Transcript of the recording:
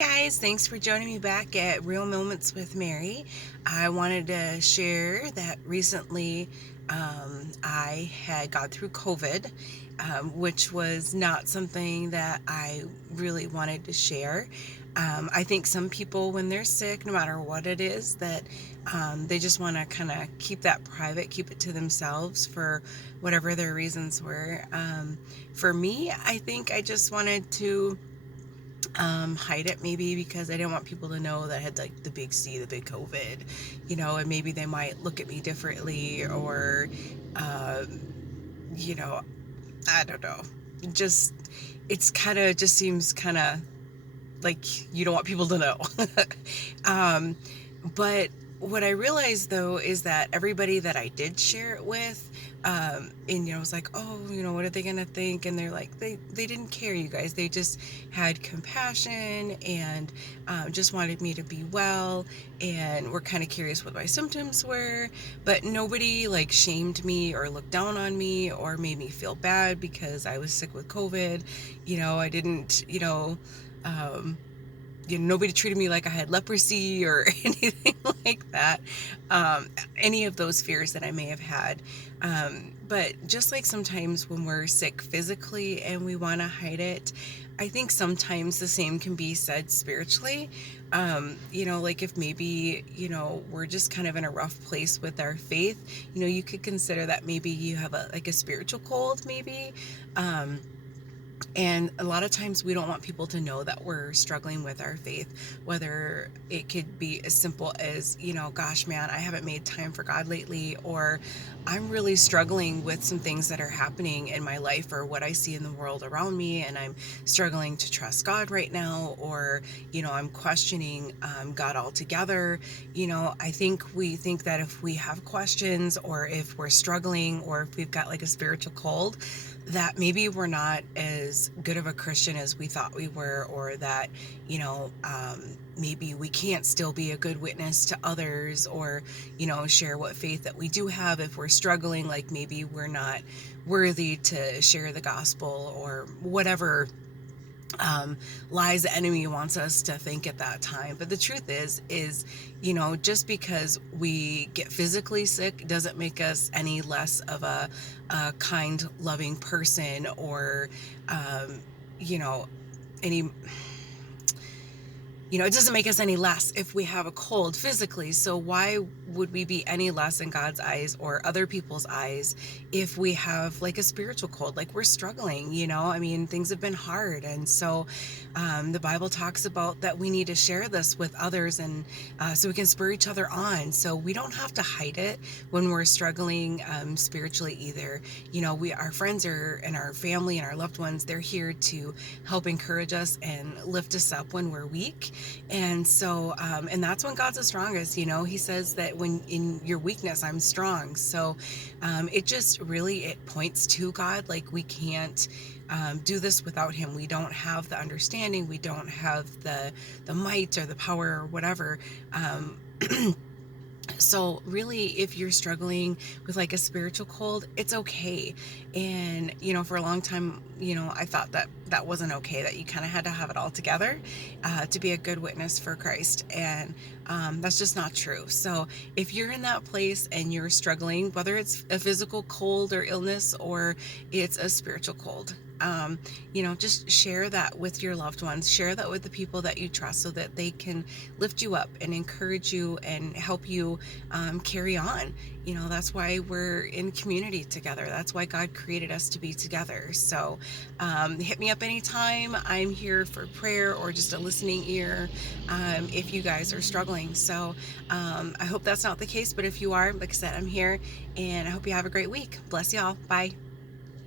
Guys, thanks for joining me back at Real Moments with Mary. I wanted to share that recently I had got through COVID, which was not something that I really wanted to share. I think some people, when they're sick, no matter what it is, that they just want to kind of keep that private, keep it to themselves for whatever their reasons were. For me, I think I just wanted to hide it maybe because I didn't want people to know that I had like the big C, the big COVID, and maybe they might look at me differently or, uh, you know, I don't know. Just, it's kind of just seems kind of like you don't want people to know. um, but what I realized though is that everybody that I did share it with, and I was like, oh, what are they gonna think? And they're like, they didn't care, you guys. They just had compassion and just wanted me to be well, and were kind of curious what my symptoms were. But nobody like shamed me or looked down on me or made me feel bad because I was sick with COVID. I didn't, um, nobody treated me like I had leprosy or anything like that. Any of those fears that I may have had. But just like sometimes when we're sick physically and we want to hide it, I think sometimes the same can be said spiritually. Like if maybe, we're just kind of in a rough place with our faith, you could consider that maybe you have a spiritual cold, maybe. And a lot of times we don't want people to know that we're struggling with our faith, whether it could be as simple as, gosh, man, I haven't made time for God lately, or I'm really struggling with some things that are happening in my life or what I see in the world around me, and I'm struggling to trust God right now, or, I'm questioning God altogether. I think we think that if we have questions or if we're struggling or if we've got like a spiritual cold, that maybe we're not as good of a Christian as we thought we were, or that, maybe we can't still be a good witness to others, or, share what faith that we do have if we're struggling, like maybe we're not worthy to share the gospel or whatever lies the enemy wants us to think at that time. But the truth is, just because we get physically sick doesn't make us any less of a kind, loving person, or, you know, any it doesn't make us any less if we have a cold physically. So why would we be any less in God's eyes or other people's eyes if we have like a spiritual cold, like we're struggling, I mean, things have been hard. And so the Bible talks about that we need to share this with others, and so we can spur each other on. So we don't have to hide it when we're struggling spiritually either. Our friends and our family and our loved ones, they're here to help encourage us and lift us up when we're weak. And so, and that's when God's the strongest. He says that when in your weakness, I'm strong. So it just really, it points to God. Like we can't do this without him. We don't have the understanding. We don't have the might or the power or whatever. So really, if you're struggling with like a spiritual cold, it's okay. And, for a long time, I thought that that wasn't okay, that you kind of had to have it all together to be a good witness for Christ. And that's just not true. So if you're in that place and you're struggling, whether it's a physical cold or illness, or it's a spiritual cold, just share that with your loved ones, share that with the people that you trust, so that they can lift you up and encourage you and help you carry on. That's why we're in community together. That's why God created us to be together. So hit me up anytime. I'm here for prayer or just a listening ear if you guys are struggling. So I hope that's not the case, but if you are, like I said, I'm here, and I hope you have a great week. Bless y'all. Bye.